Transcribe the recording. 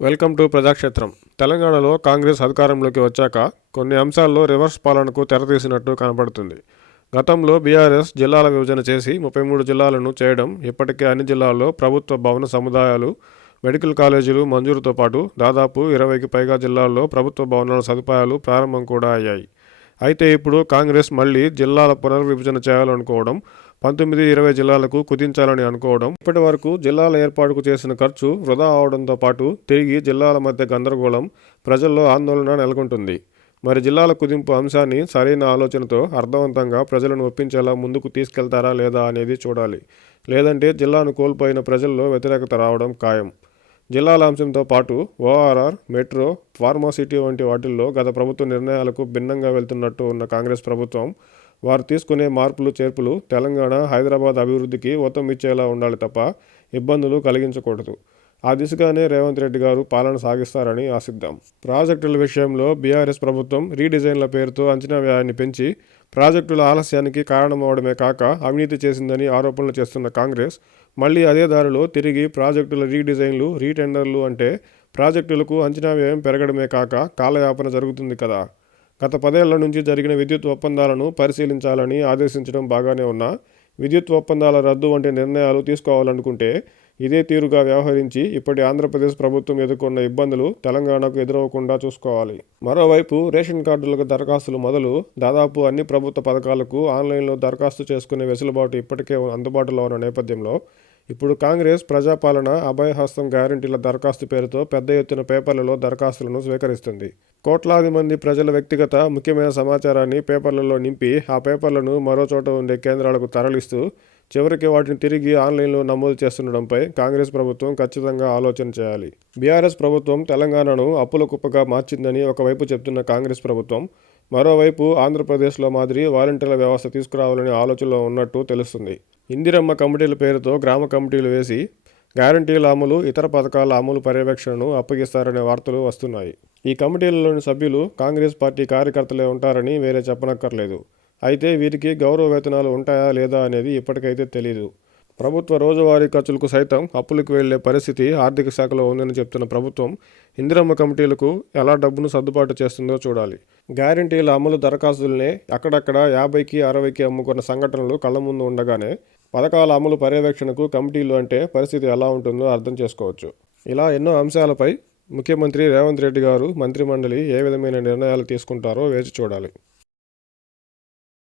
Welcome to ప్రజాక్షేత్రం. తెలంగాణలో కాంగ్రెస్ అధికారంలోకి వచ్చాక కొన్ని అంశాల్లో రివర్స్ పాలనకు తెరతీసినట్టు కనబడుతుంది. గతంలో బీఆర్ఎస్ జిల్లాల విభజన చేసి 33 జిల్లాలను చేయడం, ఇప్పటికే అన్ని జిల్లాల్లో ప్రభుత్వ భవన సముదాయాలు, మెడికల్ కాలేజీలు మంజూరుతో పాటు దాదాపు 20కి పైగా జిల్లాల్లో ప్రభుత్వ భవనాల సదుపాయాలు ప్రారంభం కూడా అయ్యాయి. అయితే ఇప్పుడు కాంగ్రెస్ మళ్లీ జిల్లాల పునర్విభజన చేయాలనుకోవడం, 19-20 జిల్లాలకు కుదించాలని అనుకోవడం, ఇప్పటి వరకు జిల్లాల ఏర్పాటుకు చేసిన ఖర్చు వృధా అవడంతో పాటు తిరిగి జిల్లాల మధ్య గందరగోళం, ప్రజల్లో ఆందోళన నెలకొంటుంది. మరి జిల్లాల కుదింపు అంశాన్ని సరైన ఆలోచనతో అర్థవంతంగా ప్రజలను ఒప్పించేలా ముందుకు తీసుకెళ్తారా లేదా అనేది చూడాలి. లేదంటే జిల్లాను కోల్పోయిన ప్రజల్లో వ్యతిరేకత రావడం ఖాయం. జిల్లాల అంశంతో పాటు ఓఆర్ఆర్, మెట్రో, ఫార్మాసిటీ వంటి వాటిల్లో గత ప్రభుత్వ నిర్ణయాలకు భిన్నంగా వెళ్తున్నట్టు ఉన్న కాంగ్రెస్ ప్రభుత్వం వారు తీసుకునే మార్పులు చేర్పులు తెలంగాణ, హైదరాబాద్ అభివృద్ధికి ఊతం ఇచ్చేలా ఉండాలి తప్ప ఇబ్బందులు కలిగించకూడదు. ఆ దిశగానే రేవంత్ రెడ్డి గారు పాలన సాగిస్తారని ఆశిద్దాం. ప్రాజెక్టుల విషయంలో బీఆర్ఎస్ ప్రభుత్వం రీడిజైన్ల పేరుతో అంచనా వ్యయాన్ని పెంచి ప్రాజెక్టుల ఆలస్యానికి కారణమవడమే కాక అవినీతి చేసిందని ఆరోపణలు చేస్తున్న కాంగ్రెస్ మళ్లీ అదే దారిలో తిరిగి ప్రాజెక్టుల రీడిజైన్లు, రీటెండర్లు అంటే ప్రాజెక్టులకు అంచనా వ్యయం పెరగడమే కాక కాలయాపన జరుగుతుంది కదా. గత 10 ఏళ్ల నుంచి జరిగిన విద్యుత్ ఒప్పందాలను పరిశీలించాలని ఆదేశించడం బాగానే ఉన్నా, విద్యుత్ ఒప్పందాల రద్దు వంటి నిర్ణయాలు తీసుకోవాలనుకుంటే ఇదే తీరుగా వ్యవహరించి ఇప్పటి ఆంధ్రప్రదేశ్ ప్రభుత్వం ఎదుర్కొన్న ఇబ్బందులు తెలంగాణకు ఎదురవకుండా చూసుకోవాలి. మరోవైపు రేషన్ కార్డులకు దరఖాస్తులు మొదలు దాదాపు అన్ని ప్రభుత్వ పథకాలకు ఆన్లైన్లో దరఖాస్తు చేసుకునే వెసులుబాటు ఇప్పటికే అందుబాటులో ఉన్న నేపథ్యంలో ఇప్పుడు కాంగ్రెస్ ప్రజాపాలన, అభయహస్తం గ్యారంటీల దరఖాస్తు పేరుతో పెద్ద ఎత్తున పేపర్లలో దరఖాస్తులను స్వీకరిస్తుంది. కోట్లాది మంది ప్రజల వ్యక్తిగత ముఖ్యమైన సమాచారాన్ని పేపర్లలో నింపి ఆ పేపర్లను మరో చోట ఉండే కేంద్రాలకు తరలిస్తూ చివరికి వాటిని తిరిగి ఆన్లైన్లో నమోదు చేస్తుండడంపై కాంగ్రెస్ ప్రభుత్వం ఖచ్చితంగా ఆలోచన చేయాలి. బీఆర్ఎస్ ప్రభుత్వం తెలంగాణను అప్పుల కుప్పగా మార్చిందని ఒకవైపు చెప్తున్న కాంగ్రెస్ ప్రభుత్వం మరోవైపు ఆంధ్రప్రదేశ్లో మాదిరి వాలంటీర్ల వ్యవస్థ తీసుకురావాలనే ఆలోచనలో ఉన్నట్టు తెలుస్తుంది. ఇందిరమ్మ కమిటీల పేరుతో గ్రామ కమిటీలు వేసి గ్యారంటీల అమలు, ఇతర పథకాల అమలు పర్యవేక్షణను అప్పగిస్తారనే వార్తలు వస్తున్నాయి. ఈ కమిటీలలోని సభ్యులు కాంగ్రెస్ పార్టీ కార్యకర్తలే ఉంటారని వేరే చెప్పనక్కర్లేదు. అయితే వీరికి గౌరవ వేతనాలు ఉంటాయా లేదా అనేది ఇప్పటికైతే తెలీదు. ప్రభుత్వ రోజువారీ ఖర్చులకు సైతం అప్పులకు వెళ్లే పరిస్థితి ఆర్థిక శాఖలో ఉందని చెప్తున్న ప్రభుత్వం ఇందిరమ్మ కమిటీలకు ఎలా డబ్బును సర్దుబాటు చేస్తుందో చూడాలి. గ్యారంటీల అమలు దరఖాస్తులనే అక్కడక్కడ 50కి 60కి అమ్ముకున్న సంఘటనలు కళ్ల ముందు ఉండగానే పథకాల అమలు పర్యవేక్షణకు కమిటీలు అంటే పరిస్థితి ఎలా ఉంటుందో అర్థం చేసుకోవచ్చు. ఇలా ఎన్నో అంశాలపై ముఖ్యమంత్రి రేవంత్ రెడ్డి గారు, మంత్రిమండలి ఏ విధమైన నిర్ణయాలు తీసుకుంటారో వేచి చూడాలి.